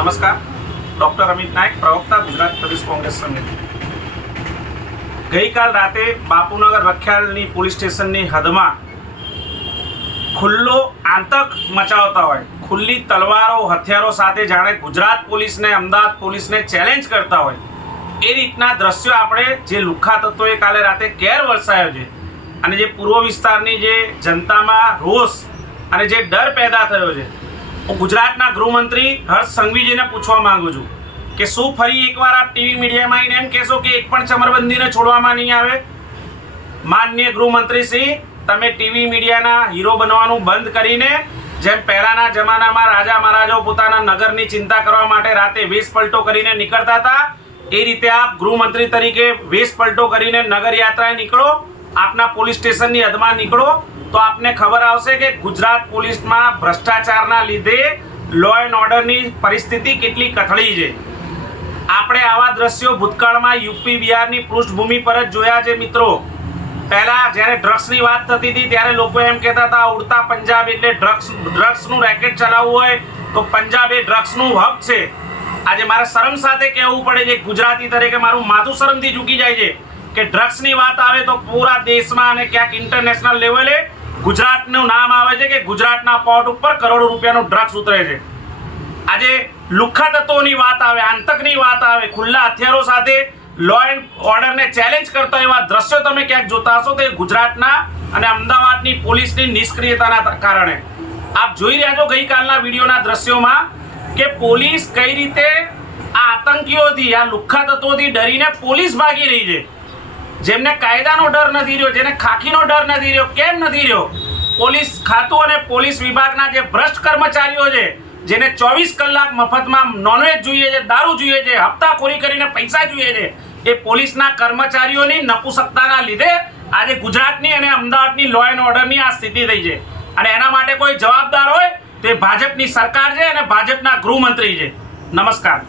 નમસ્કાર. ડૉક્ટર અમિત નાયક, પ્રવક્તા ગુજરાત પ્રદેશ કોંગ્રેસ સમિતિ. ગઈકાલ રાતે બાપુનગર રખિયાલની પોલીસ સ્ટેશનની હદમાં ખુલ્લો આતંક મચાવતા હોય, ખુલ્લી તલવારો, હથિયારો સાથે જાણે ગુજરાત પોલીસને, અમદાવાદ પોલીસને ચેલેન્જ કરતા હોય, એ રીતના દ્રશ્યો આપણે જે લુખ્ખા તત્વોએ કાલે રાતે કેર વરસાયો છે અને જે પૂર્વ વિસ્તારની જે જનતામાં રોષ અને જે ડર પેદા થયો છે હું ગુજરાતના ગૃહમંત્રી હર્ષ સંઘવીજીને પૂછવા માંગુ છું કે શું ફરી એકવાર આપ ટીવી મીડિયામાં આવીને એમ કહેશો કે એક પણ ચમરબંધીને છોડવામાં નહીં આવે? માનનીય ગૃહમંત્રી શ્રી, તમે ટીવી મીડિયાના હીરો બનવાનું બંધ કરીને જેમ પહેલાના જમાનામાં રાજા મહારાજાઓ પોતાના નગરની ચિંતા કરવા માટે રાતે વેશ પલટો કરીને નીકળતા હતા, એ રીતે આપ ગૃહમંત્રી તરીકે વેશ પલટો કરીને નગર યાત્રાએ નીકળો, આપના પોલીસ સ્ટેશનની હદમાં નીકળો તો આપને ખબર આવશે કે ગુજરાત પોલીસમાં ભ્રષ્ટાચારના લીધે લો એન્ડ ઓર્ડરની પરિસ્થિતિ કેટલી કથળી છે. આપણે આવા દ્રશ્યો ભૂતકાળમાં યુપી, બિહારની પૃષ્ઠભૂમિ પર જ જોયા છે મિત્રો. પહેલાં જ્યારે ડ્રગ્સની વાત થતી હતી, ત્યારે લોકો એમ કહેતા હતા, ઉડતા પંજાબ એટલે ડ્રગ્સ, ડ્રગ્સનું રેકેટ ચલાવવું હોય તો પંજાબ એ ડ્રગ્સનું હબ છે. આજે મારે શરમ સાથે કહેવું પડે છે, ગુજરાતી તરીકે મારું માથું શરમથી ઝૂકી જાય છે કે ડ્રગ્સની વાત આવે તો પૂરા દેશમાં અને ક્યાંક ઇન્ટરનેશનલ લેવલે ગુજરાતનું નામ આવે છે કે ગુજરાતના પોર્ટ ઉપર કરોડો રૂપિયાનું ડ્રગ્સ ઉતરે છે. આજે લુખ્ખા તત્વોની વાત આવે, આતંકની વાત આવે, ખુલ્લા હથિયારો સાથે લો એન્ડ ઓર્ડરને ચેલેન્જ કરતા એવા દ્રશ્યો તમે ક્યાંક જોતા હશો તો ગુજરાતના અને અમદાવાદની પોલીસની નિષ્ક્રિયતાના કારણે. આપ જોઈ રહ્યા છો ગઈકાલના વિડીયોના દ્રશ્યોમાં કે પોલીસ કઈ રીતે આ આતંકીઓથી, આ લુખ્ખા તત્વોથી ડરીને પોલીસ ભાગી રહી છે. જેમને કાયદાનો ડર નથી રહ્યો, જેને ખાખીનો ડર નથી રહ્યો, કેમ નથી રહ્યો? પોલીસ ખાતું અને પોલીસ વિભાગના જે ભ્રષ્ટ કર્મચારીઓ છે, જેને ચોવીસ કલાક મફતમાં નોનવેજ જોઈએ છે, દારૂ જોઈએ છે, હપ્તાખોરી કરીને પૈસા જોઈએ છે, એ પોલીસના કર્મચારીઓની નપુસકતાના લીધે આજે ગુજરાતની અને અમદાવાદની લો એન્ડ ઓર્ડરની આ સ્થિતિ થઈ છે. અને એના માટે કોઈ જવાબદાર હોય, તે ભાજપની સરકાર છે અને ભાજપના ગૃહમંત્રી છે. નમસ્કાર.